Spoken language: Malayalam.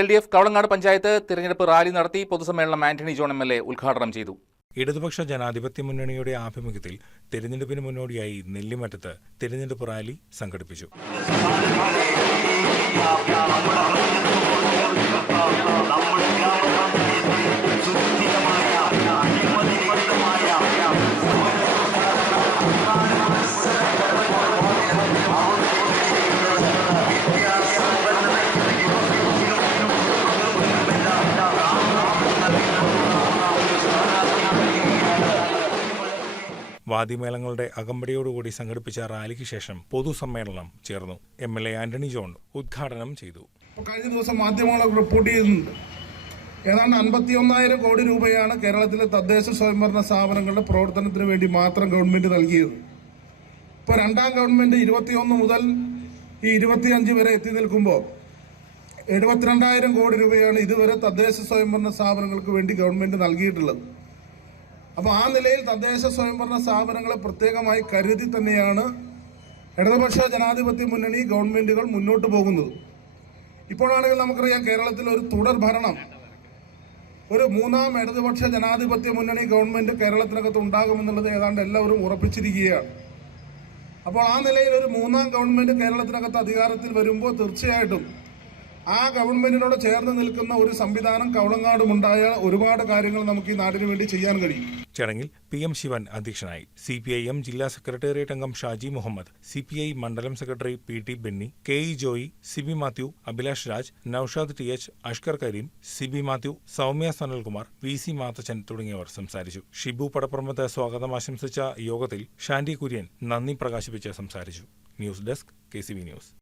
LDF കവളങ്ങാട് പഞ്ചായത്ത് തിരഞ്ഞെടുപ്പ് റാലി നടത്തി പൊതുസമ്മേളനം ആന്റണി ജോൺ MLA ഉദ്ഘാടനം ചെയ്തു. ഇടതുപക്ഷ ജനാധിപത്യ മുന്നണിയുടെ ആഭിമുഖ്യത്തിൽ തിരഞ്ഞെടുപ്പിന് മുന്നോടിയായി നെല്ലിമറ്റത്ത് തിരഞ്ഞെടുപ്പ് റാലി സംഘടിപ്പിച്ചു. വാദ്യമേളങ്ങളുടെ അകമ്പടിയോടുകൂടി സംഘടിപ്പിച്ച റാലിക്ക് ശേഷം പൊതുസമ്മേളനം ചേർന്നു. MLA ആന്റണി ജോൺ ഉദ്ഘാടനം ചെയ്തു. കഴിഞ്ഞ ദിവസം മാധ്യമങ്ങൾ റിപ്പോർട്ട് ചെയ്യുന്നുണ്ട്, ഏതാണ്ട് 51,000 കോടി രൂപയാണ് കേരളത്തിലെ തദ്ദേശ സ്വയംഭരണ സ്ഥാപനങ്ങളുടെ പ്രവർത്തനത്തിന് വേണ്ടി മാത്രം ഗവൺമെന്റ് നൽകിയത്. ഇപ്പോൾ രണ്ടാം ഗവൺമെന്റ് 21 മുതൽ ഈ 25 വരെ എത്തി നിൽക്കുമ്പോൾ 72,000 കോടി രൂപയാണ് ഇതുവരെ തദ്ദേശ സ്വയംഭരണ സ്ഥാപനങ്ങൾക്ക് വേണ്ടി ഗവൺമെന്റ് നൽകിയിട്ടുള്ളത്. അപ്പോൾ ആ നിലയിൽ തദ്ദേശ സ്വയംഭരണ സ്ഥാപനങ്ങളെ പ്രത്യേകമായി കരുതി തന്നെയാണ് ഇടതുപക്ഷ ജനാധിപത്യ മുന്നണി ഗവൺമെന്റുകൾ മുന്നോട്ട് പോകുന്നത്. ഇപ്പോഴാണെങ്കിൽ നമുക്കറിയാം, കേരളത്തിൽ ഒരു തുടർ ഭരണം, ഒരു മൂന്നാം ഇടതുപക്ഷ ജനാധിപത്യ മുന്നണി ഗവൺമെന്റ് കേരളത്തിനകത്ത് ഉണ്ടാകുമെന്നുള്ളത് ഏതാണ്ട് എല്ലാവരും ഉറപ്പിച്ചിരിക്കുകയാണ്. അപ്പോൾ ആ നിലയിൽ ഒരു മൂന്നാം ഗവൺമെന്റ് കേരളത്തിനകത്ത് അധികാരത്തിൽ വരുമ്പോൾ തീർച്ചയായിട്ടും ആ ഗവൺമെന്റിനോട് ചേർന്ന് നിൽക്കുന്ന ഒരു സംവിധാനം കവളങ്ങാടും ഉണ്ടായാൽ ഒരുപാട് കാര്യങ്ങൾ നമുക്ക് ഈ നാടിന് വേണ്ടി ചെയ്യാൻ കഴിയും. ചടങ്ങിൽ PM ശിവൻ അധ്യക്ഷനായി. CPIM ജില്ലാ സെക്രട്ടേറിയറ്റ് അംഗം ഷാജി മുഹമ്മദ്, CPI മണ്ഡലം secretary PT Benny, KE Joy, Siby Mathew, Abhilash Raj, Noushad TH, Ashkar Kareem, Siby Mathew, Soumya Sanalkumar, VC Mathachan തുടങ്ങിയവർ സംസാരിച്ചു. ഷിബു പടപ്പുറമ്പത്ത് സ്വാഗതം ആശംസിച്ച യോഗത്തിൽ ഷാൻഡി കുര്യൻ നന്ദി പ്രകാശിപ്പിച്ച് സംസാരിച്ചു. News desk KCB news.